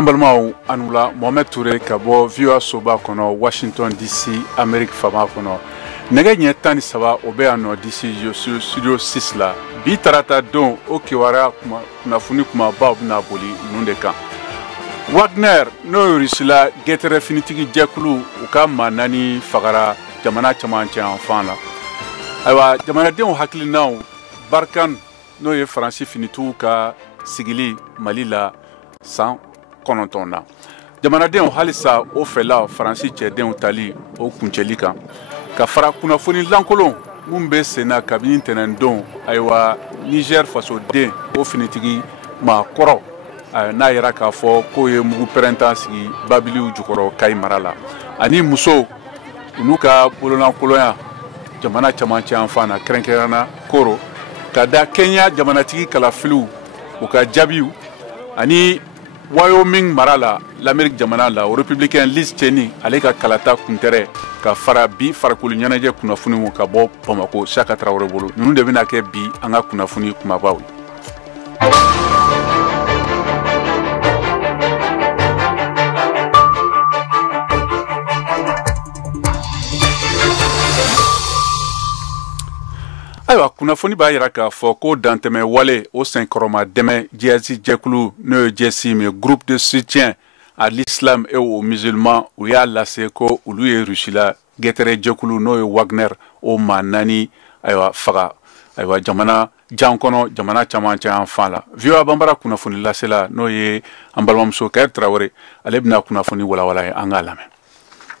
Ambalmao anula Mohamed Touré kabo VOA soba kono Washington DC Amerique fama kono nege nye tani saba obe ano DC studio 6 la bi tarata don o kiwara kunafuni kuma ba na boli nunde kan Wagner no yurisila getere finitigi jekulu uka manani fagara jamana chamanche enfant la aywa jamana den hakili naw Barkan no ye Franci finitu ka sigili Mali la sans konontona jamana den halisa o fela Franci ceden tali o kunceli kan ka fara kunafoni lankolon mun be sena kabini tenendon aywa Niger faso den o finitigi ma koro na yira ka fɔ ko ye mugu pɛrɛntan sigi Babiliw jukɔrɔ Kayi mara la ani muso unu ka bololankolonya jamana camancɛ enfant na kɛrɛnkɛrɛnna Koro ka da Kenya jamanatigi kalafiliw u ka jaabiw ani Wyoming mara la l'Amérique jamana la o républicain Liz Cheney ale ka kalata kuntɛrɛ ka fara bi farikolo ɲɛnajɛ kunnafoniw ka bɔ Bamako Saka Traoré bolo ninnu de bɛna kɛ bi an ka kunnafoni kumabaw ye. Aywa kunnafoni b'a yira k'a fɔ ko dantɛmɛ wale o senkɔrɔma dɛmɛ JS jɛkulu n'o ye JS mais groupe de soutien à l'islam et aux musulmans u y'a lase ko olu ye Rusila gɛtɛrɛ jɛkulu n'o ye Wagner o maa naani aywa faga aywa jamana jan kɔnɔ jamana camancɛ enfant la VOA banbara kunnafoni lasela n'o ye an balimamuso Kayɛrɛ Traoré ale bɛna kunnafoni walawala ye an k'a lamɛn.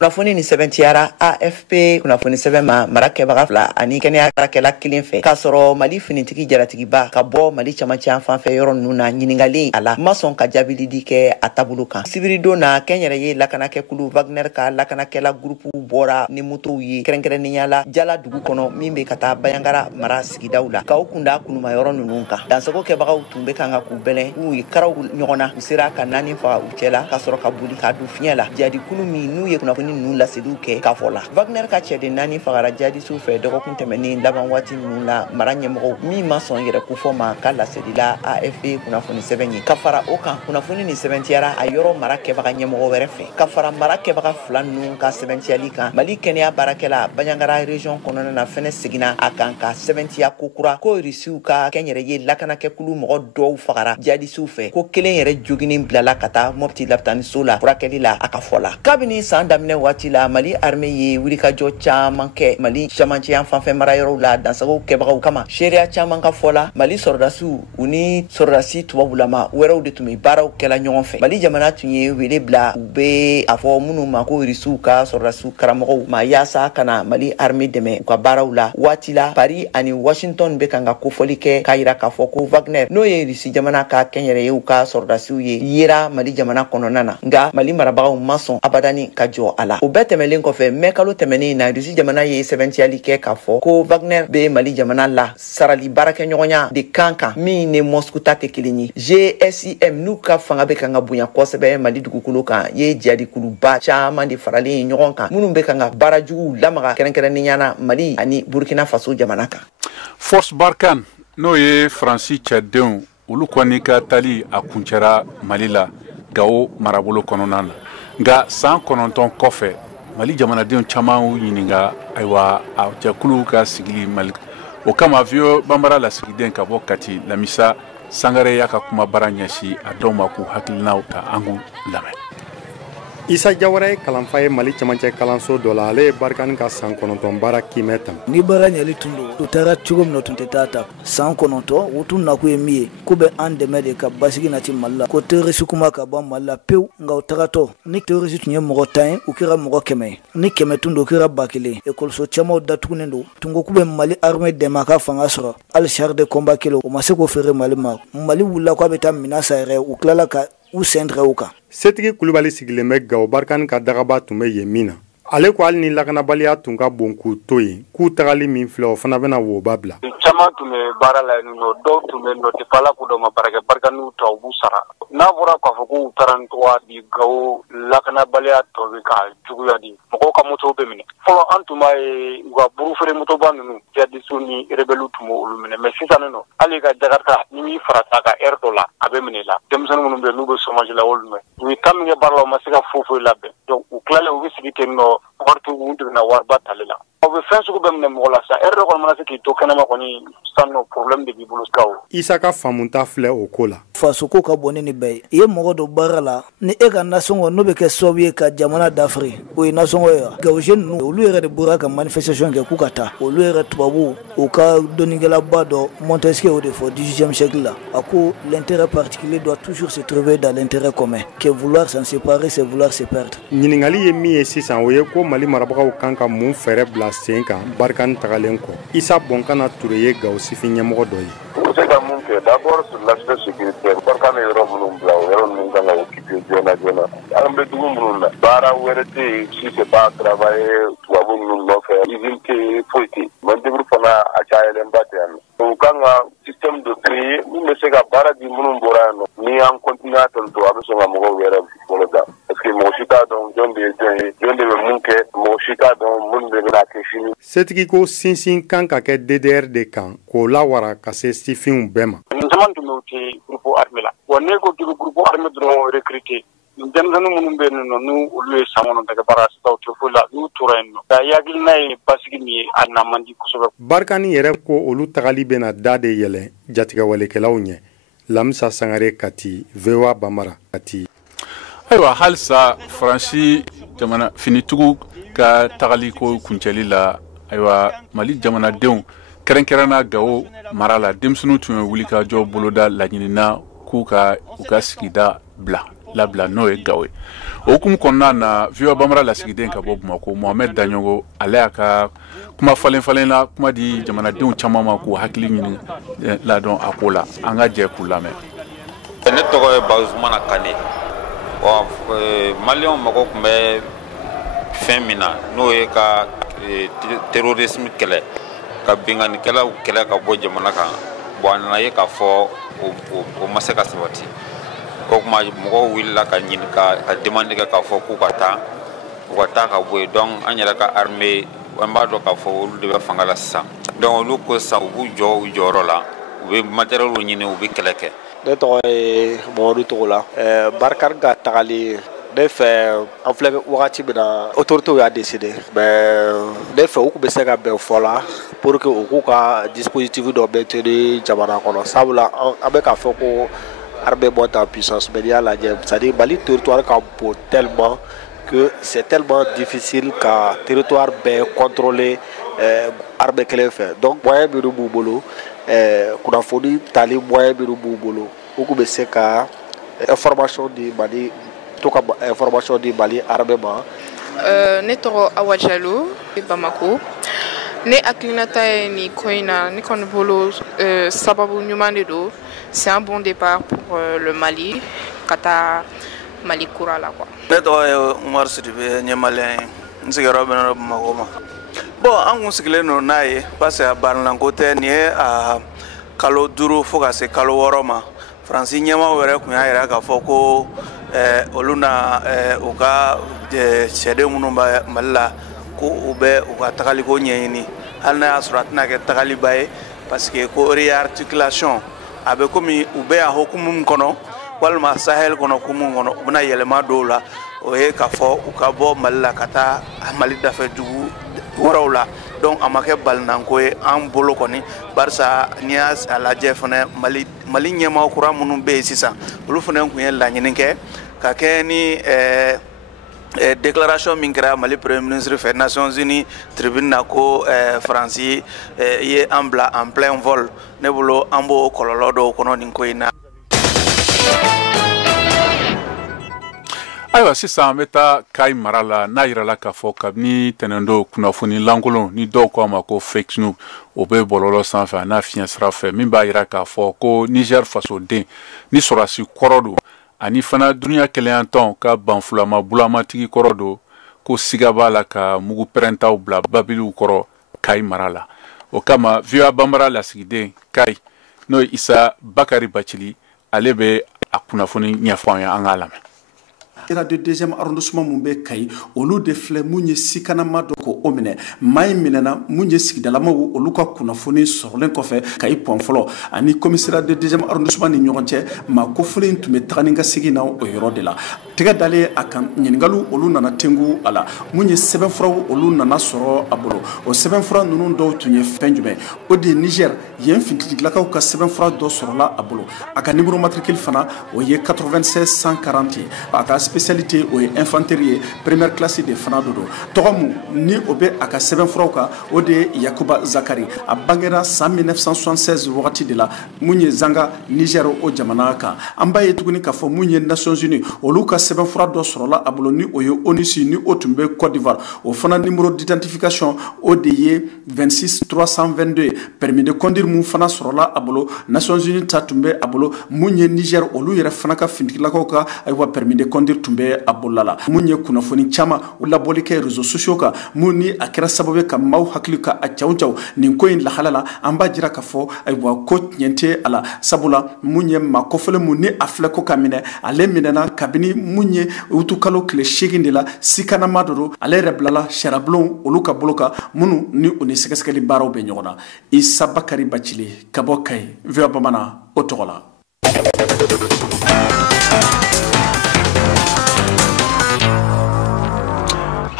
Kunnafoni ni sɛbɛntiyara AFP kunnafoni sɛbɛn ma marakɛbaga fila ani kɛnɛya baarakɛla kelen fɛ k'a sɔrɔ Mali finitigi jaratigiba ka bɔ Mali camancɛ fan fɛ yɔrɔ ninnu na ɲininkali a la ma sɔn ka jaabilidi kɛ a taabolo kan sibiridon na kɛnyɛrɛye lakanakɛkulu Wagner ka lakanakɛla gurupu bɔra ni motow ye kɛrɛnkɛrɛnnenya la Jala dugu kɔnɔ min bɛ ka taa Bayangara mara sigidaw la k'aw kunda kunuma yɔrɔ ninnu kan dansago kɛbagaw tun bɛ kan ka k'u bɛlɛn k'u ye karaw ɲɔgɔnna u sera ka naani faga u cɛ la ka sɔrɔ ka boli ka don fiɲɛ la jadikulu min n'u ye kunnafoni ninnu laseliw kɛ k'a fɔ la Wagner ka cɛden naani fagara jadisiw fɛ dɔgɔkun tɛmɛnen laban waati ninnu la mara ɲɛmɔgɔw min ma sɔn yɛrɛ kofɔ ma ka laseli la AFP kunnafoni sɛbɛn ye ka fara o kan kunnafoni ni sɛbɛntiyara a yɔrɔ mara kɛbaga ɲɛmɔgɔ wɛrɛ fɛ ka fara mara kɛbaga fila ninnu ka sɛbɛntiyali kan Mali kɛnɛya baarakɛla Bayangara région kɔnɔna na fɛnɛ seginna a kan ka sɛbɛntiya ko kura ko Rusiw ka kɛnyɛrɛye lakanakɛkulu mɔgɔ dɔw fagara jadisiw fɛ ko kelen yɛrɛ joginin bilala ka taa Mopti lapitaniso la furakɛli la a ka fɔ la kabini san daminɛ waati la Mali armée ye wulikajɔ caman kɛ Mali camancɛ fanfɛ mara yɔrɔw la dansago kɛbagaw kama seereya caman ka fɔ la Mali sɔrɔdasiw u ni sɔrɔdasi tubabulama wɛrɛw de tun bɛ baaraw kɛla ɲɔgɔn fɛ Mali jamana tun ye wele bila u bɛ a fɔ minnu ma ko Rusiw ka sɔrɔdasiw karamɔgɔw ma yaasa kana Mali armée dɛmɛ u ka baaraw la waati la Paris ani Washington bɛ kan ka kofɔli kɛ k'a yira k'a fɔ ko Wagner n'o ye Rusi jamana ka kɛnyɛrɛyew ka sɔrɔdasiw ye yera Mali jamana kɔnɔna na nka Mali marabagaw ma sɔn abadani ka jɔ a la o bɛɛ tɛmɛlen kɔfɛ mɛ kalo tɛmɛnen na Rusi jamana ye sɛbɛntiyali kɛ k'a fɔ ko Wagner bɛ Mali jamana la sarali baarakɛɲɔgɔnya de kan min ni Moscou ta tɛ kelen ye GSIM n'u ka fanga bɛ kan ka bonya kosɛbɛ Mali dugukolo kan ye jadikuluba caman de faralen ɲɔgɔn kan minnu bɛ kan ka baarajuguw lamaga kɛrɛnkɛrɛnnenya na Mali ani Burkina Faso jamana kan. Force Barkan n'o ye Franci cɛdenw olu kɔni ka tali a kuncɛra Mali la Gao marabolo kɔnɔna na nka san 9 kɔfɛ Mali jamanadenw caman y'u ɲininka ayiwa a jɛkulu ka sigili Mali o kama VOA banbara lasigiden ka bɔ Kati Lamisa Sangare y'a ka kuma bara ɲɛsi a dɔw ma k'u hakilinaw ta an k'u lamɛn. Isa Jawara ye kalanfa ye Mali camancɛ kalanso dɔ la ale ye Barkan ka san 9 baara kimɛ tam ni baara ɲɛli tun don u taara cogo min na tun tɛ taa ta san 9 u tun nakun ye min ye ko bɛ an dɛmɛ de ka basigi nati Mali la ko terroriste kuma ka bɔ Mali la pewu nka u tagatɔ ni terroriste tun ye mɔgɔ 10 ye u kɛra mɔgɔ 100 ni 100 tun don u kɛra 1000 ekɔliso camanw datugunen don tun ko k'u bɛ Mali armée dɛmɛ a ka fanga sɔrɔ hali char de combat kelen u ma se k'o feere Mali ma Mali wulila k'a bɛ taa mina sa yɛrɛ u tilala ka u sɛntigɛ u kan. Setigi Kulubali sigilen bɛ Gao Barkan ka dagaba tun bɛ yen min na ale ko hali ni lakanabaliya tun ka bon k'u to yen k'u tagali min filɛ o fana bɛna woba bila. caman tun bɛ baara la yen nɔ dɔw tun bɛ yen nɔ depuis Ala ko dɔ ma baara kɛ barika n'u ta u b'u sara n'a fɔra k'a fɔ k'u taara nin tɔgɔ di Gawo lakanabaliya tɔ bɛ ka juguya di mɔgɔw ka moto bɛ minɛ fɔlɔ an tun b'a ye u ka burufeere motoba ninnu jihadistes ni rebelles tun b'olu minɛ mais sisan nɔ hali ka Jakarta ni m'i farata a ka heure dɔ la a bɛ minɛ i la denmisɛnnin minnu bɛ yen n'u bɛ chômage la olu mɛn u ye temps min kɛ baara la u ma se ka foyi foyi labɛn donc u tilalen u bɛ sigi ten nɔ wari t'u kun u tɛmɛna wariba tali la aw bɛ fɛn sugu bɛɛ minɛ mɔgɔ la sa heure dɔ kɔni mana se k'i to kɛnɛma kɔni sisan nɔ problème de b'i bolo Gawo. Isa ka faamuta filɛ o ko la. Faso ko ka bon ni bɛɛ ye i ye mɔgɔ dɔ baara la ni e ka nasɔngɔ n'o bɛ kɛ sababu ye ka jamana dafiri o ye nasɔngɔ ye Gawo jeune ninnu olu yɛrɛ de bɔra ka manifestation kɛ k'u ka taa olu yɛrɛ tubabu u ka dɔnnikɛlaba dɔ Montesquieu o de fɔ 18e siècle la a ko l'intérêt particulier doit toujours se trouver dans l'intérêt commun que vouloir s'en séparer c'est vouloir se perdre. Ɲininkali ye min ye sisan o ye ko Mali marabagaw kan ka mun fɛrɛ bila sen kan Barkani tagalen kɔ Isa Bonkana Ture ye Gawo sifin ɲɛmɔgɔ dɔ ye. On sait que mun kɛ d'abord sur l'aspect sécuritaire Barkani yɔrɔ minnu bila o yɔrɔ ninnu kan ka occuper joona joona an bɛ dugu minnu na baara wɛrɛ tɛ yen si c'est pas travailler tubabu ninnu nɔfɛ usine tɛ yen foyi tɛ yen main-d'œuvre fana a cayalenba tɛ yan nɔ o kan ka système de créer min bɛ se ka baara di minnu bɔra yan nɔ ni an continuer ten to a bɛ sɔn ka mɔgɔw yɛrɛ bolo da parce que mɔgɔ si t'a dɔn jɔn de ye jɔn ye jɔn de bɛ mun kɛ mɔgɔ si t'a dɔn minnu de bɛna kɛ sini. Setigi ko sinsin kan ka kɛ DDR de kan k'o lawara ka se sifinw bɛɛ ma. Caman tun bɛ u tɛ groupe armé la wa ne ko k'i bɛ groupe armé dɔrɔn recruter denmisɛnnin minnu bɛ yen nɔ n'u olu ye san kɔnɔ tɛgɛ baara sisan u tɛ foyi la n'u tora yen nɔ nka hakilina ye basigi min ye a na man di kosɛbɛ. Barkani yɛrɛ ko olu tagali bɛna da de yɛlɛ jatigɛwalekɛlaw ɲɛ Lamisa Sangare Kati VOA Bamara Kati. Ayiwa halisa Faransi jamana finitigiw ka tagali ko kuncɛli la ayiwa Mali jamanadenw kɛrɛnkɛrɛnna Gawo mara la denmisɛnninw tun ye wuli ka jɔ boloda laɲinina k'u ka sigida labila n'o ye Gawo ye o hukumu kɔnɔna na VOA Bamara lasigiden ka bɔ Bamako Mohamed Daɲogo ale y'a ka kuma falen la kuma di jamanadenw caman ma k'u hakili ɲini ladɔn a ko la an ka jɛ k'u lamɛn. Ne tɔgɔ ye Bazumana Kane Maliyɛnw mago tun bɛ fɛn min na n'o ye ka terrorisme kɛlɛ ka binganikɛlaw kɛlɛ ka bɔ jamana kan bon a nana ye k'a fɔ o ma se ka sabati o kuma mɔgɔw wulila ka ɲini ka demande kɛ k'a fɔ k'u ka taa ka bɔ yen donc an yɛrɛ ka armée an b'a dɔn k'a fɔ olu de bɛ fanga la sisan donc olu ko sisan u b'u jɔ u jɔyɔrɔ la u bɛ matériel ɲini u bɛ kɛlɛ kɛ. Ne tɔgɔ ye Mamadu Togola Barkani ka tagali ne fɛ an filɛ wagati min na autorités y'a décidé mais ne fɛ u tun bɛ se ka bɛn fɔ la pour que u k'u ka dispositif dɔ maintenir jamana kɔnɔ sabula an bɛ k'a fɔ ko armée monte en puissance mais n'i y'a lajɛ c'est-à-dire Mali territoire ka bon tellement que c'est tellement difficile ka territoire bɛɛ contrôler armée kelen fɛ donc moyen minnu b'u bolo kunnafoni tali moyen minnu b'u bolo u tun bɛ se ka information di Mali to ka information di Mali armée ma. Ne tɔgɔ Awa Jalo Bamako ne hakilinata ye nin ko in na ne kɔni bolo sababu ɲuman de don c'est un bon départ pour le Mali ka taa Mali kura la quoi. Ne tɔgɔ ye Umar Sidibe ɲɛ maliyɛn ye n sigiyɔrɔ bɛnnen don Bamako ma bon an kun sigilen don n'a ye parce que a barilanko tɛ nin ye a kalo 5 fo ka se kalo 6 ma Faransi ɲɛmaaw yɛrɛ kun y'a yira k'a fɔ ko olu na u ka sɛden minnu bɛ Mali la ko u bɛ u ka tagaliko ɲɛɲini hali n'a y'a sɔrɔ a tɛna kɛ tagaliba ye parce que ko réarticulation a bɛ komi u bɛ a hokumu min kɔnɔ walima Sahel kɔnɔ kumu kɔnɔ u bɛna yɛlɛma dɔw la o ye k'a fɔ u ka bɔ Mali la ka taa Mali dafɛ dugu wɛrɛw la donc a ma kɛ balinanko ye an bolo kɔni barisa n'i y'a lajɛ fana Mali ɲɛmaaw kura minnu bɛ yen sisan olu fana tun ye laɲini kɛ ka kɛ ni déclaration min kɛra Mali premier ministre fɛ Nations Unies tribune na ko Faransi ye an bila en plein vol ne bolo an b'o kɔlɔlɔ dɔw kɔnɔ nin ko in na. Ayiwa sisan an bɛ taa Kayi mara la n'a yirala k'a fɔ kabini tɛnɛndo kunnafoni lankolon ni dɔw ko a ma ko fake news o bɛ bɔlɔlɔ sanfɛ a n'a fiɲɛ sira fɛ min b'a yira k'a fɔ ko Niger fasoden ni sɔrɔdasi kɔrɔ don ani fana duniya kɛlɛyantɔn ka banfulama bulamatigi kɔrɔ don ko siga b'a la ka mugu pɛrɛntaw bila babiliw kɔrɔ Kayi mara la o kama VOA Bambara lasigiden Kay n'o Isa Bakari Bacili ale bɛ a kunnafoni ɲɛfɔ an ye an k'a lamɛn. Radio deuxième arrondissement mun bɛ Kayi olu de filɛ mun ye sikanama dɔ ko o minɛ maa in minɛna mun ye sigidalamaw olu ka kunnafoni sɔrɔlen kɔfɛ Kayi pɔn fɔlɔ ani commissariat de deuxième arrondissement ni ɲɔgɔn cɛ maa kofɔlen tun bɛ taga ni ka segin na o yɔrɔ de la tɛgɛ dalen a kan ɲininkaliw olu nana tengu a la mun ye sɛbɛnfuraw olu nana sɔrɔ a bolo o sɛbɛnfura ninnu dɔw tun ye fɛn jumɛn o de ye Niger yen finitigilakaw ka sɛbɛnfura dɔ sɔrɔla a bolo a ka numéro matricule fana o ye 96 140 a ka spécialité o ye infanterie première classe de fana dodo tɔgɔ mun ni o bɛ a ka sɛbɛnfuraw kan o de ye Yakuba Zakari a bangera san 1976 wagati de la mun ye Zanga Niger o jamana kan an b'a ye tuguni k'a fɔ mun ye Nations Unies olu ka sɛbɛnfura dɔ sɔrɔla a bolo ni o ye ONUSI ni o tun bɛ Côte d'Ivoire o fana numéro d'identification o de ye 26 322 permis de conduire mun fana sɔrɔla a bolo Nations Unies ta tun bɛ a bolo mun ye Niger olu yɛrɛ fana ka finitigilakaw ka ayiwa permis de conduire tun bɛ a bolo la mun ye kunnafoni caman o labɔli kɛ réseaux sociaux kan mun ni a kɛra sababu ka maaw hakili ka a jaw nin ko in lahala la an b'a jira k'a fɔ ayiwa ko tiɲɛ tɛ a la sabula mun ye maa kɔfɛlen mun ni a filɛ ko ka minɛ ale minɛna kabini mun ye utukalo tile 8 de la sikanama dɔ don ale yɛrɛ bilala sariyabulon olu ka bolo kan minnu ni o ni sɛgɛsɛgɛli baaraw bɛ ɲɔgɔn na Isa Bakari Bacili ka bɔ Kayi VOA Bamanan o tɔgɔ la.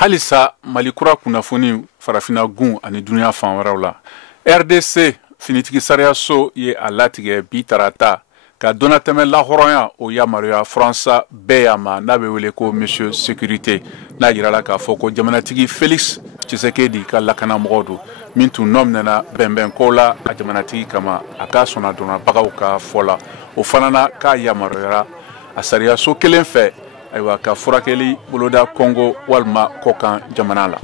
Halisa Malikura kunnafoni farafina gun ani duniya fan wɛrɛw la RDC finitigi sariyaso ye a latigɛ bi tarata ka donatɛmɛ lahɔrɔnya o yamaruya Faransa bɛɛ ya ma n'a bɛ wele ko Monsieur Sécurité n'a yirala k'a fɔ ko jamanatigi Félix Tshisekedi ka lakanamɔgɔ don min tun nɔminɛna bɛnbɛnko la a jamanatigi kama a ka sɔnna dɔnnabagaw ka fɔ la o fana na k'a yamaruyara a sariyaso kelen fɛ ayiwa ka furakɛli boloda Congo walima kɔkan jamana la.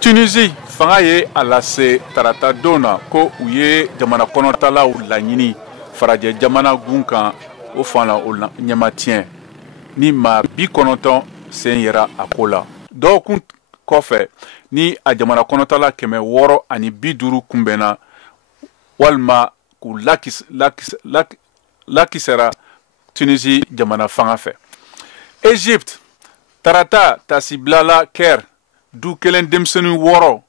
Tunisie fanga ye a lase tarata don na ko u ye jamana kɔnɔtalaw laɲini farajɛ jamana gun kan o fana o ɲɛma tiɲɛ ni maa 90 sen yera a ko la dɔgɔkun kɔfɛ ni a jamana kɔnɔtala 650 kunbɛnna walima k'u lakisɛra Tunisie jamana fanga fɛ. Egypte tarata tasibilala Caire du kelen denmisɛnnin 6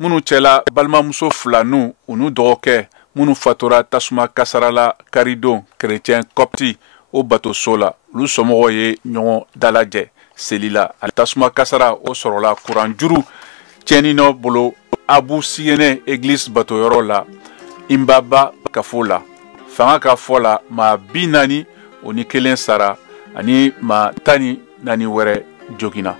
minnu cɛla balimamuso 2 n'u unu dɔgɔkɛ minnu fatura tasuma kasara la karidon chrétien copti o bateau la olu somɔgɔw ye ɲɔgɔn dalajɛ seli la a tasuma kasara o sɔrɔla kuran juru tiɲɛni bolo Abu Siene église bateau yɔrɔ la Imbaba kafo la fanga ka fɔ la maa 40 o ni kelen sara ani maa 14 wɛrɛ jogina.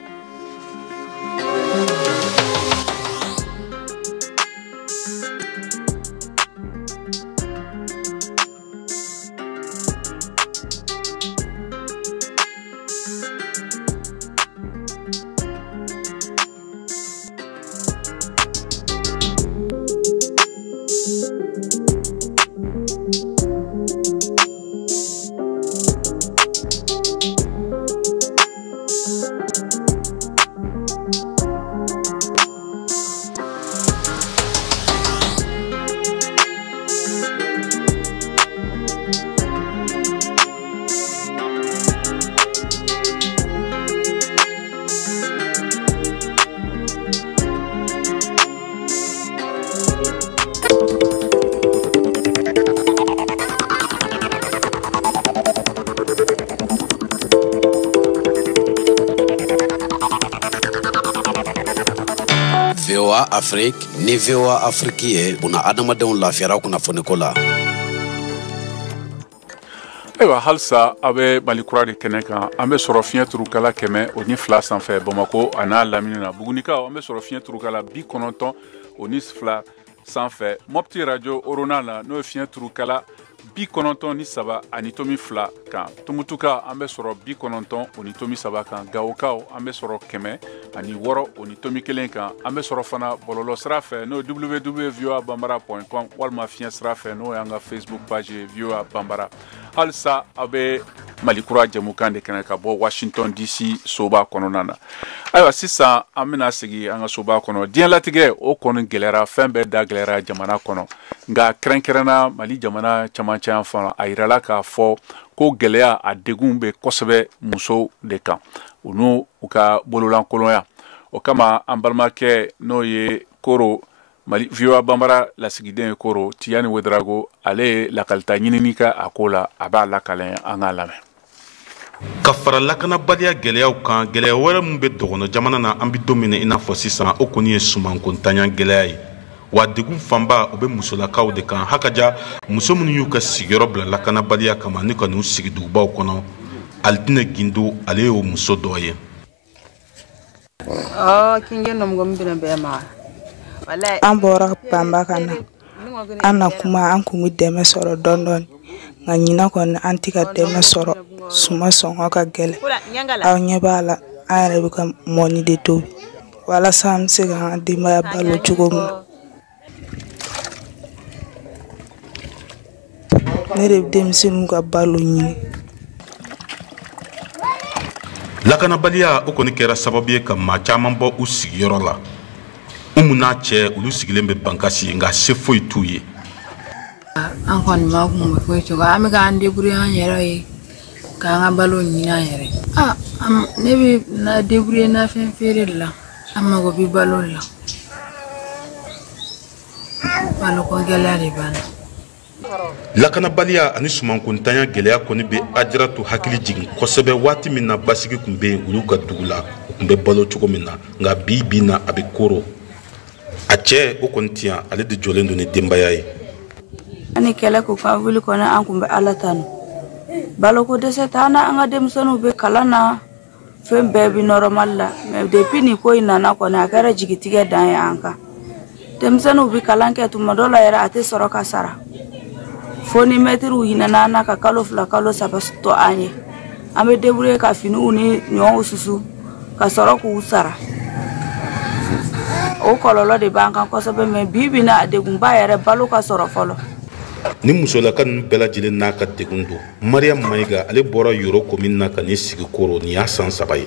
VOA Afrique ni VOA Afrique ye buna adamadenw lafiyara kunnafoni ko la. Ayiwa halisa a bɛ Malikura de kɛnɛ kan an bɛ sɔrɔ fiɲɛ turukala 102 sanfɛ Bamako a n'a lamini na Bugunikaw an bɛ sɔrɔ fiɲɛ turukala 92 sanfɛ Mopti radio Orona la n'o ye fiɲɛ turukala 93 ani tomi 2 kan Tumutuka an bɛ sɔrɔ 93 kan Gawokaw an bɛ sɔrɔ 100 ani 6 ani tomi 1 kan an bɛ sɔrɔ fana bɔlɔlɔ sira fɛ n'o www.voabambara.com walima fiɲɛ sira fɛ n'o y'an ka Facebook page VOA Bambara halisa a bɛ malikura jamukan de kɛnɛ ka bɔ Washington DC soba kɔnɔna na. Ayiwa sisan an bɛna sigi an ka soba kɔnɔ. Diɲɛlatigɛ o kɔni gɛlɛyara, fɛn bɛɛ da gɛlɛyara jamana kɔnɔ. Nka kɛrɛnkɛrɛnna Mali jamana camancɛ fana a yirala k'a fɔ ko gɛlɛya a degun bɛ kosɛbɛ muso de kan. U n'u ka bololankolonyan. O kama an balimakɛ n'o ye Koro Mali VOA Bambara lasigiden ye Koro Tijani Wedrago ale ye lakalita ɲinini kɛ a ko la a b'a lakalen an k'a lamɛn. Ka fara lakanabaliya gɛlɛyaw kan gɛlɛya wɛrɛ min bɛ dɔgɔnɔ jamana na an bɛ don min na i n'a fɔ sisan o kɔni ye sumankotanya gɛlɛya ye wa degun fanba o bɛ musolakaw de kan hakaja muso minnu y'u ka sigiyɔrɔ bila lakanabaliya kama ni ka n'u sigi dugubaw kɔnɔ Alidine Gindo ale y'o muso dɔ ye. An bɔra Bamba ka na an na kuma an kun bɛ dɛmɛ sɔrɔ dɔɔni nka ɲina kɔni an tɛ ka dɛmɛ sɔrɔ suma sɔngɔ ka gɛlɛn aw ɲɛ b'a la an yɛrɛ bɛ ka mɔni de tobi walasa an bɛ se ka an denbaya balo cogo min na ne de bɛ denmisɛnninw ka balo ɲini. Lakanabaliya o kɔni kɛra sababu ye ka maa caman bɔ u sigiyɔrɔ la. Umu n'a cɛ olu sigilen bɛ bankasi nka se foyi t'u ye. An kɔni ma kun bɛ foyi cogo an bɛ k'an débrouiller an yɛrɛ ye k'an ka balo ɲini an yɛrɛ. Ne bɛ na débrouiller nafɛn feere de la an mago bɛ balo la. Balo ko gɛlɛya de b'an na. Lakanabaliya ani sumankontanya gɛlɛya kɔni bɛ Ajaratu hakili jigin kosɛbɛ waati min na basigi kun bɛ yen olu ka dugu la u kun bɛ balo cogo min na nka bi na a bɛ Koro. A cɛ o kɔni tiɲɛ ale de jɔlen don ni denbaya ye. Ani kɛlɛ ko ka wuli kɔni an kun bɛ Ala tanu balo ko dɛsɛ t'an na an ka denmisɛnninw bɛ kalan na fɛn bɛɛ bɛ normal la mais depuis ni ko in nana kɔni a kɛra jigitigɛ dan ye an kan denmisɛnninw bɛ kalan kɛ tuma dɔ la yɛrɛ a tɛ sɔrɔ ka sara fo ni mɛtiriw hinɛna an na ka kalo 2 kalo 3 tɔ an ye an bɛ débrouiller ka finiw ni ɲɔgɔnw susu ka sɔrɔ k'u sara. O kɔlɔlɔ de b'an kan kosɛbɛ mais bi na degunba yɛrɛ balo ka sɔrɔ fɔlɔ. Ni musolaka ninnu bɛɛ lajɛlen n'a ka degun don Mariam Mayiga ale bɔra Yoro commune na ka n'i sigi Koro nin y'a san 3 ye.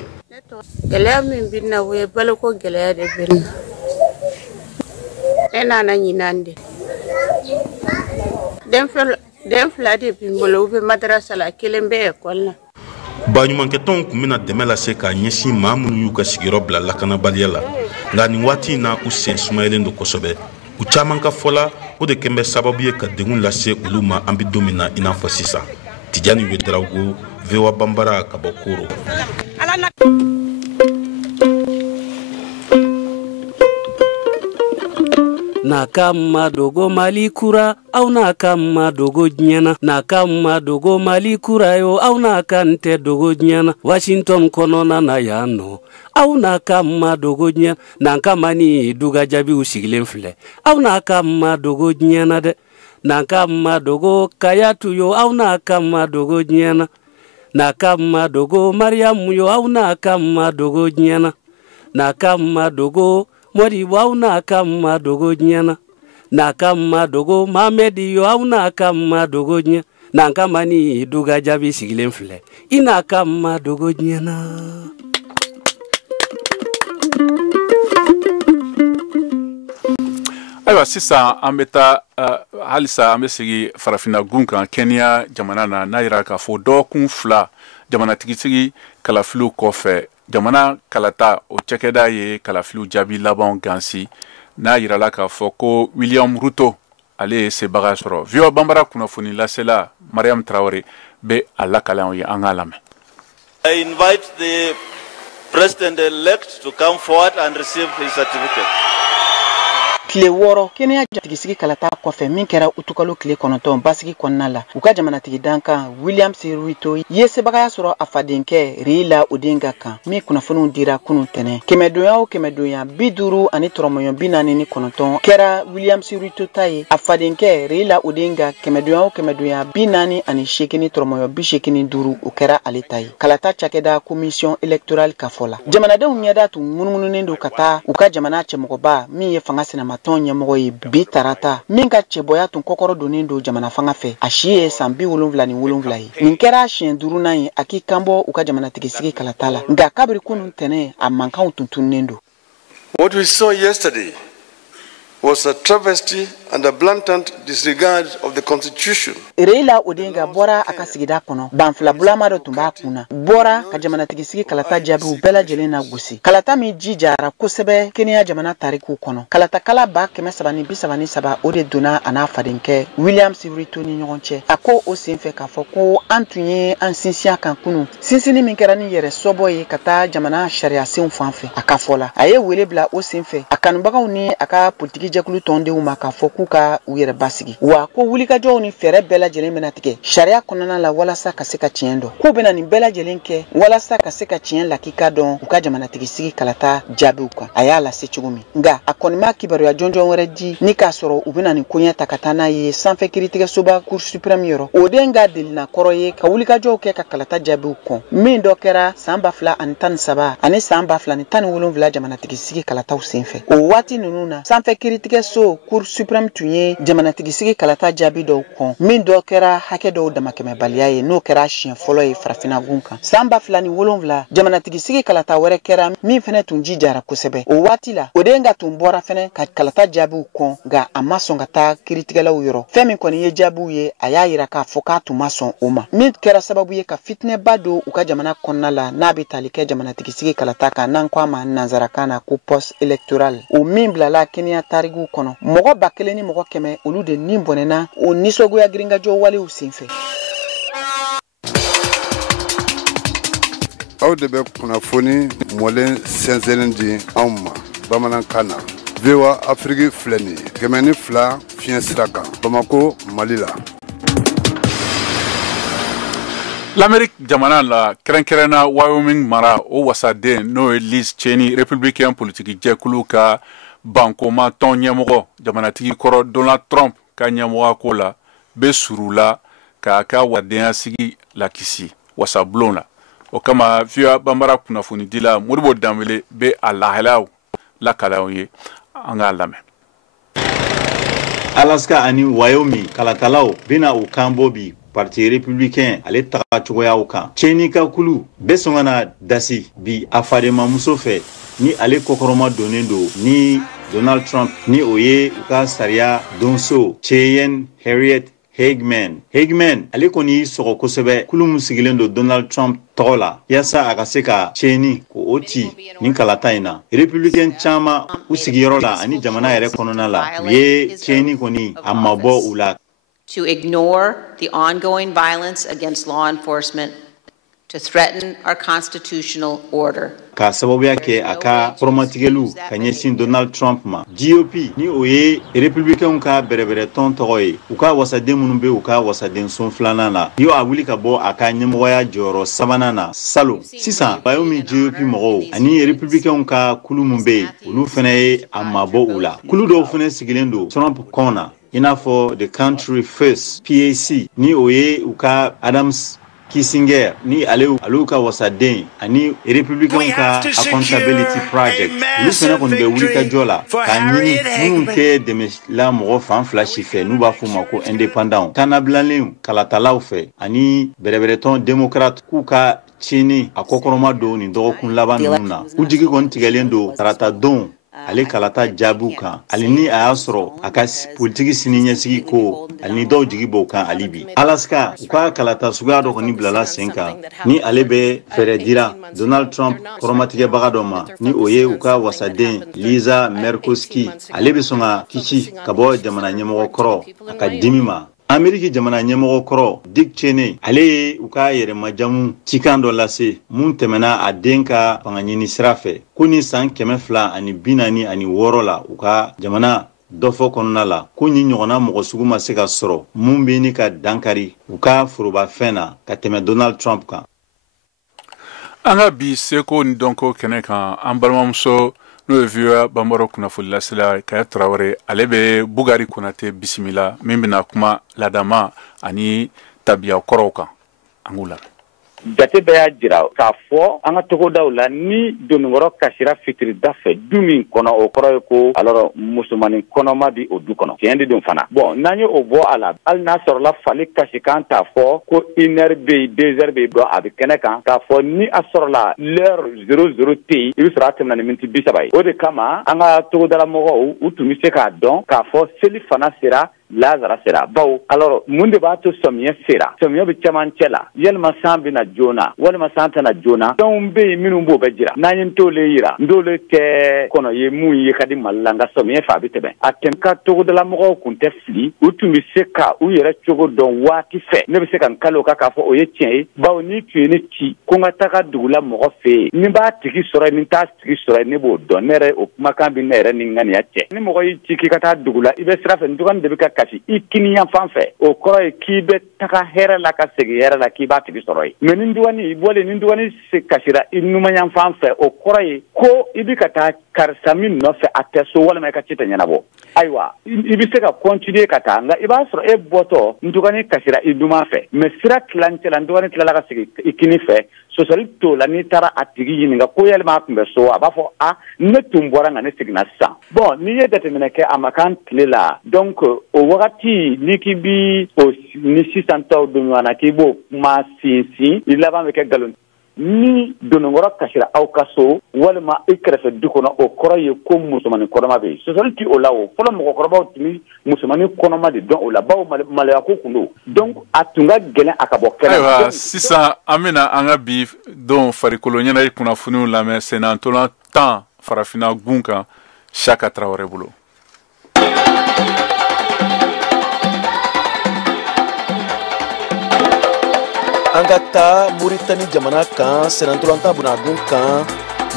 Gɛlɛya min bɛ na o ye baloko gɛlɛya de bɛ na. Ne nana ɲinan de. Den fila de bɛ n bolo u bɛ madrasa la kelen bɛ école la. Baɲumankɛtɔnw kun bɛna dɛmɛ lase k'a ɲɛsin maa minnu y'u ka sigiyɔrɔ bila lakanabaliya la nka nin waati in na u sen sumayalen don kosɛbɛ u caman ka fɔla o de kɛn bɛ sababu ye ka degun lase olu ma an bɛ don min na i n'a fɔ sisan. Tijani Wedrago VOA Bambara ka bɔ Koro. Naka madogo malikura au naka madogo nyana naka madogo malikura yo au naka nte dogo nyana Washington konona na yano au naka madogo nyana naka mani duga jabi usigilen filɛ au naka madogo nyana de naka madogo kayatu yo au naka madogo nyana naka madogo Mariam yo au naka madogo nyana naka madogo Mori wa una kama dogo nyana na kama dogo Mamedi yo una kama dogo nyana na kama ni duga jabi sigilen filɛ ina kama dogo nyana. Ayiwa sisan an bɛ taa halisa an bɛ sigi farafinna gun kan Kenya jamana na n'a yira k'a fɔ dɔgɔkun 2 jamanatigitigi kalafiliw kɔfɛ jamana kalata o cɛkɛda ye kalafiliw jaabi laban gansi n'a yirala k'a fɔ ko William Ruto ale ye sebaga sɔrɔ. VOA Bambara kunnafoni lasela Mariam Traoré bɛ a lakalan ye an k'a lamɛn. I invite the president-elect to come forward and receive his certificate. Tile 6 Kenya jatigisigi kalata kɔfɛ min kɛra utukalo tile 9 basigi kɔnɔna la u ka jamanatigi dankan William C. Ruto ye sebagaya sɔrɔ a fadenkɛ Raila Odinga kan min kunnafoniw dira kunun tɛnɛ kɛmɛdonya o kɛmɛdonya 50 ani tɔrɔmɔɲɔ 49 kɛra William C. Ruto ta ye a fadenkɛ Raila Odinga kɛmɛdonya o kɛmɛdonya 48 tɔrɔmɔɲɔ 85 o kɛra ale ta ye kalata cakɛda commission électorale ka fɔ la jamanadenw ɲɛda tun munumununen don ka taa u ka jamana cɛmɔgɔba min ye fanga sinama tɔn ɲɛmɔgɔ ye bi tarata min ka cɛbɔya tun kɔkɔrɔ donnen don jamana fanga fɛ a si ye san 77 ye nin kɛra siɲɛ 5nan ye a k'i kanbɔ u ka jamanatigi sigi kalata la nka kabiri kunun tɛnɛ a mankanw tun tunnen don. What we saw yesterday was a travesty and a blatant disregard of the Constitution. Reila Odinga bɔra a ka sigida kɔnɔ banfila bulama dɔ tun b'a kunna bɔra ka jamanatigi sigi kalata jaabi u bɛɛ lajɛlen na gosi kalata min jijara kosɛbɛ Kenya jamana tariku kɔnɔ kalata kala 333 o de donna a n'a fadenkɛ William Sibirito ni ɲɔgɔn cɛ a ko o senfɛ k'a fɔ ko an tun ye an sinsin kan kunu sinsinni min kɛra ni yɛrɛ sɔbɔ ye ka taa jamana sariyasenw fan fɛ a ka fɔ la a ye wele bila o senfɛ a kanubagaw ni a ka politiki jɛkulu tɔndenw ma k'a fɔ k'u ka u yɛrɛ basigi wa ko wulikajɔw ni fɛɛrɛ bɛɛ lajɛlen bɛna tigɛ sariya kɔnɔna la walasa ka se ka tiɲɛ dɔn k'u bɛna nin bɛɛ lajɛlen kɛ walasa ka se ka tiɲɛ lakika dɔn u ka jamanatigi sigi kalata jaabiw kan a y'a lase cogo min nka a kɔni ma kibaruya jɔnjɔn wɛrɛ di ni k'a sɔrɔ u bɛna nin koɲɛ ta ka taa n'a ye sanfɛ kiiritigɛsoba Cour suprême yɔrɔ o den ka delina kɔrɔ ye ka wulikajɔw kɛ ka kalata jaabiw kɔn min dɔ kɛra san 2013 ani san 2017 jamanatigi sigi kalataw senfɛ o waati ninnu na sanfɛ kiiritigɛso Cour suprême tun ye jamanatigi sigi kalata jaabi dɔw kɔn min dɔ kɛra hakɛ dɔw damakɛmɛbaliya ye n'o kɛra siɲɛ fɔlɔ ye farafinagun kan san 2007 jamanatigi sigi kalata wɛrɛ kɛra min fɛnɛ tun jijara kosɛbɛ o waati la o den ka tun bɔra fɛnɛ ka kalata jaabiw kɔn nka a ma sɔn ka taa kiiritigɛlaw yɔrɔ fɛn min kɔni ye jaabiw ye a y'a yira k'a fɔ k'a tun ma sɔn o ma min kɛra sababu ye ka fitinɛba don u ka jamana kɔnɔna la n'a bɛ tali kɛ jamanatigi sigi kalata kan n'an ko a ma nanzarakan na ko poste électoral o min bilala Kenya tarigu kɔnɔ mɔgɔ 1000 ni mɔgɔ 100 olu de nin bɔnɛna o nisɔgoya girinkajɔ walew senfɛ. Aw de bɛ kunnafoni mɔlen sɛnsɛnnen di anw ma bamanankan na VOA Afrique filɛ nin ye 102 fiɲɛ sira kan Bamako Mali la. L'Amérique jamana la kɛrɛnkɛrɛnna Wyoming mara o wasaden n'o ye Liz Cheney républicain politique jɛkulu ka bankoma tɔn ɲɛmɔgɔ jamanatigi kɔrɔ Donald Trump ka ɲɛmɔgɔ ko la bɛ suru la k'a ka wadenya sigi la kisi wasabulon la o kama VOA bambara kunnafoni dila Modibo Danbele bɛ a lahalaw la kalaw ye an k'a lamɛn. Alaska ani Wyoming kalatalaw bɛna u kanbɔ bi parti républicain ale taga cogoyaw kan Cheney ka kulu bɛ sɔn ka na dasi bi a fadema muso fɛ ni ale kɔkɔrɔma donnen do ni Donald Trump ni o ye u ka sariya donso Cheyenne Harriet Hagman ale kɔni sɔgɔ kosɛbɛ kulu mun sigilen do Donald Trump tɔgɔ la yasa a ka se ka Cheney ko o ci nin kalata in na républicain caman u sigiyɔrɔ la ani jamana yɛrɛ kɔnɔna la u ye Cheney kɔni a mabɔ u la. To ignore the ongoing violence against law enforcement, to threaten our constitutional order. Ka sababuya kɛ a ka kɔrɔmatigɛliw ka ɲɛsin Donald Trump ma. GOP ni o ye républicainw ka bɛrɛbɛrɛ tɔn tɔgɔ ye u ka wasaden minnu bɛ u ka wasaden son filanan na ni a wuli ka bɔ a ka ɲɛmɔgɔya jɔyɔrɔ sabanan na salon sisan Wyoming GOP mɔgɔw ani républicainw ka kulu mun bɛ yen olu fana ye a mabɔ u la kulu dɔw fana sigilen do Trump kɔn na i n'a fɔ The Country First PAC ni o ye u ka Adams Kissinger ni alu ka wasaden ani républicain ka accountability project olu fana kɔni bɛ wuli ka jɔ la ka ɲini minnu tɛ dɛmɛ la mɔgɔ fan fila si fɛ n'u b'a fɔ ma ko indépendant tanabilanlenw kalatalaw fɛ ani bɛrɛbɛrɛtɔn démocrate k'u ka Cheney a kɔkɔrɔma don nin dɔgɔkun laban ninnu na u jigi kɔni tigɛlen do tarata don ale kalata jaabiw kan ali ni a y'a sɔrɔ a ka politiki sini ɲɛsigi ko ali ni dɔw jigi b'o kan ali bi Alaska u ka kalata suguya dɔ kɔni bilala sen kan ni ale bɛ fɛɛrɛ dira Donald Trump kɔrɔmatigɛbaga dɔ ma ni o ye u ka wasaden Lisa Murkowski ale bɛ sɔn ka kisi ka bɔ jamana ɲɛmɔgɔ kɔrɔ a ka dimi ma Ameriki jamana ɲɛmɔgɔ kɔrɔ Dick Cheney ale ye u ka yɛrɛmajamu cikan dɔ lase mun tɛmɛna a den ka fangaɲini sira fɛ ko ni san 246 la u ka jamana dɔfɔ kɔnɔna la ko ni ɲɔgɔnna mɔgɔ sugu ma se ka sɔrɔ mun bɛ ni ka dankari u ka forobafɛn na ka tɛmɛ Donald Trump kan. An ka bi seko ni dɔnko kɛnɛ kan an balimamuso n'o ye VOA bambaro kunnafoni lasela Kaya Tarawele ale bɛ Bugari Konate bisimila min bɛna kuma ladama ani tabiya kɔrɔw kan an k'u lamɛn. jate bɛɛ y'a jira k'a fɔ an ka togodaw la ni donninkɔrɔ kasira fitiri da fɛ du min kɔnɔ o kɔrɔ ye ko alors musomanin kɔnɔma bi o du kɔnɔ tiɲɛ de don fana bon n'an ye o bɔ a la hali n'a sɔrɔla fali kasikan t'a fɔ ko 1 heure bɛ yen 2 heures bɛ yen dɔn a bɛ kɛnɛ kan k'a fɔ ni a sɔrɔla l'heure 00 tɛ yen i bɛ sɔrɔ a tɛmɛna ni miniti 30 ye o de kama an ka togodalamɔgɔw u tun bɛ se k'a dɔn k'a fɔ seli fana sera Lazara sera bawo alors mun de b'a to samiyɛ sera samiyɛ bɛ cɛmancɛ la yalima san bɛna joona walima san tɛna joona fɛnw bɛ yen minnu b'o bɛ jira n'an ye t'ole yira n t'ole tɛ kɔnɔ ye mun ye ka di Mali la nka samiyɛ fɛ a bɛ tɛmɛ a tɛmɛ ka togodalamɔgɔw kun tɛ fili u tun bɛ se ka u yɛrɛ cogo dɔn waati fɛ ne bɛ se ka n kalo kan k'a fɔ o ye tiɲɛ ye bawo ni tun ye ne ci ko n ka taga dugula mɔgɔ fɛ yen ni b'a tigi sɔrɔ ni t'a tigi sɔrɔ ne b'o dɔn ne yɛrɛ o kumakan bɛ ne yɛrɛ ni ŋaniya cɛ ni mɔgɔ y'i ci k'i ka taa dugula i bɛ sira fɛ n dɔgɔnin de bɛ ka kasi i kini yan fan fɛ o kɔrɔ ye k'i bɛ taga hɛrɛ la ka segin hɛrɛ la k'i b'a tigi sɔrɔ ye mais ni dɔgɔnin i bɔlen ni dɔgɔnin se kasira i numanyan fan fɛ o kɔrɔ ye ko i bɛ ka taa karisa min nɔfɛ a tɛ so walima i ka ci tɛ ɲɛnabɔ ayiwa i bɛ se ka continuer ka taa nka i b'a sɔrɔ e bɔtɔ n dɔgɔnin kasira i numan fɛ mais sira tilancɛ la n dɔgɔnin tilala ka segin i kini fɛ sɔsɔli t'o la n'i taara a tigi ɲininka ko yalima a tun bɛ so a b'a fɔ a ne tun bɔra nka ne seginna sisan bon n'i ye jateminɛ kɛ a ma kan tile la donc o wagati n'i k'i bi o ni sisan taw don ɲɔgɔn na k'i b'o kuma sinsin i laban bɛ kɛ nkalon ni donninkɔrɔ kasira aw ka so walima i kɛrɛfɛ du kɔnɔ o kɔrɔ ye ko musomanin kɔnɔma bɛ yen sɔsɔli ti o la o fɔlɔ mɔgɔkɔrɔbaw tun bɛ musomanin kɔnɔma de dɔn o la bawo maloya ko kun don donc a tun ka gɛlɛn a ka bɔ kɛnɛ ayiwa sisan an bɛna an ka bi don farikolo ɲɛnajɛ kunnafoniw lamɛn senna ntolan 10 farafinna gun kan Chaka Traoré bolo. An ka taa Moritani jamana kan senantolanta bunagun kan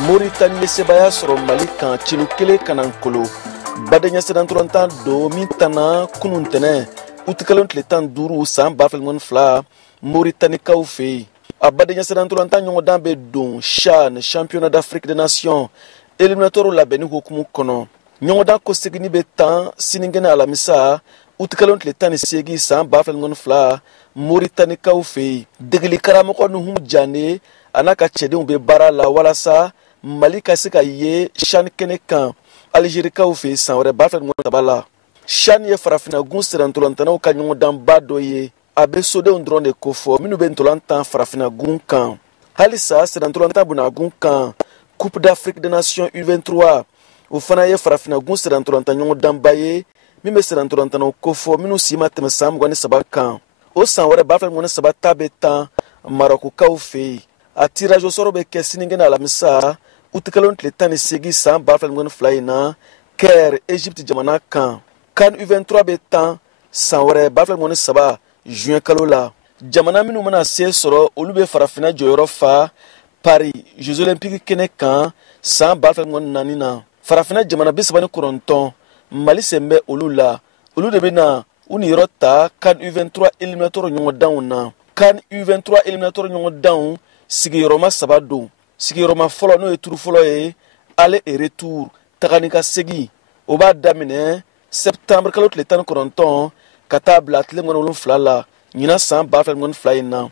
Moritani sebaya sɔrɔ Mali kan cinu kelen kanankolo badenya senantolanta do min tana kunun tɛnɛ utikalon tile 15 san 2002 Moritanikaw fɛ yen a badenya senantolanta ɲɔgɔndan bɛ don CHAN championnat d'Afrique des nations éliminatoire labɛnni hukumu kɔnɔ ɲɔgɔndan ko segini bɛ 10 sinikɛnɛ alamisa utikalon tile 18 san 2002 Moritanikaw fɛ yen degeli karamɔgɔ Nuhu Jane a n'a ka cɛdenw bɛ baara la walasa Mali ka se ka ye CHAN kɛnɛ kan Algérikaw fɛ yen san wɛrɛ 2003 la CHAN ye farafinna gun serantolantanaw ka ɲɔgɔndanba dɔ ye a bɛ sodenw dɔrɔn de ko fɔ minnu bɛ ntolantan farafinna gun kan halisa serantolantan bunagun kan Coupe d'Afrique des Nations U23 o fana ye farafinna gun serantolantan ɲɔgɔndanba ye min bɛ serantolantanaw ko fɔ minnu si ma tɛmɛ san 23 kan o san wɛrɛ 2023 ta bɛ tan Marokukaw fɛ yen a tirage au sort bɛ kɛ sinikɛnɛ alamisa utikalon tile 18 san 2022 in na Caire Égypte jamana kan CAN U23 bɛ tan san wɛrɛ 2023 juin kalo la jamana minnu mana se sɔrɔ olu bɛ farafinna jɔyɔrɔ fa Paris Jeux Olympiques kɛnɛ kan san 2024 na farafinna jamana 39 Mali sen bɛ olu la olu de bɛ na u ni yɔrɔ ta CAN U23 éliminatoire ɲɔgɔndanw na CAN U23 éliminatoire ɲɔgɔndanw sigiyɔrɔma 3 don sigiyɔrɔma fɔlɔ n'o ye turu fɔlɔ ye aller et retour tagani ka segin o b'a daminɛ septembre kalo tile 19 ka taa bila tile 17 la ɲina san 2022 in na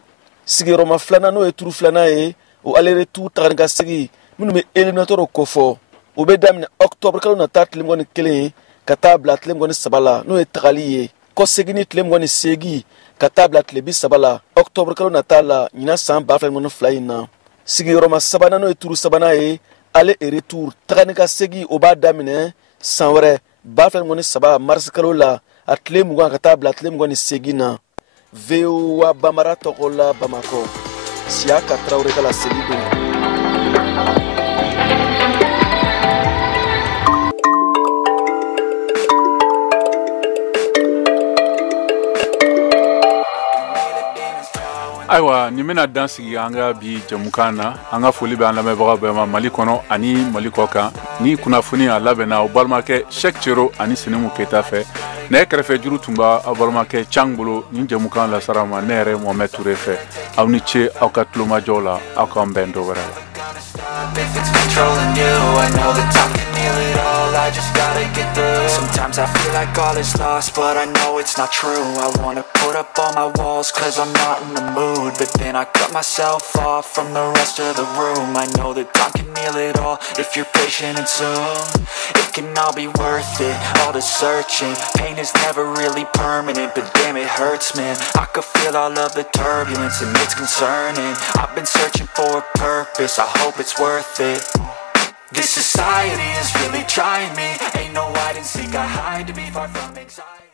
sigiyɔrɔma filanan n'o ye turu filanan ye o aller et retour tagani ka segin minnu bɛ éliminatoire kofɔ o bɛ daminɛ octobre kalo nata tile 21 ka taa bila tile 23 la n'o ye tagali ye kɔsegini tile 28 ka taa bila tile 30 la octobre kalo nata la ɲina san 2022 in na sigiyɔrɔma sabanan n'o ye turu sabanan ye aller et retour tagani ka segin o b'a daminɛ san wɛrɛ 2023 mars kalo la a tile 20 ka taa bila tile 28 na VOA Bamara tɔgɔ la Bamakɔ Chaka Traoré ka la seli don. Ayiwa ni bɛna dan sigi an ka bi jamukan na an ka foli bɛ an lamɛnbaga bɛɛ ma Mali kɔnɔ ani Mali kɔ kan ni kunnafoni a labɛnna o balimakɛ Cheick Thioro ani Sinimu Keyita fɛ ne kɛrɛfɛ juru tun b'a aw balimakɛ Cang bolo ni jamukan lasara ma ne yɛrɛ Mohamed Touré fɛ aw ni ce aw ka tulomajɔw la aw k'an bɛn dɔ wɛrɛ la. I just gotta get through. Sometimes I feel like all is lost, but I know it's not true. I wanna put up all my walls cause I'm not in the mood, but then I cut myself off from the rest of the room. I know that time can heal it all if you're patient and soon. It can all be worth it, all the searching. Pain is never really permanent, but damn it hurts, man. I could feel all of the turbulence and it's concerning. I've been searching for a purpose, I hope it's worth it. This society is really trying me. Ain't no hide and seek, I hide to be far from anxiety.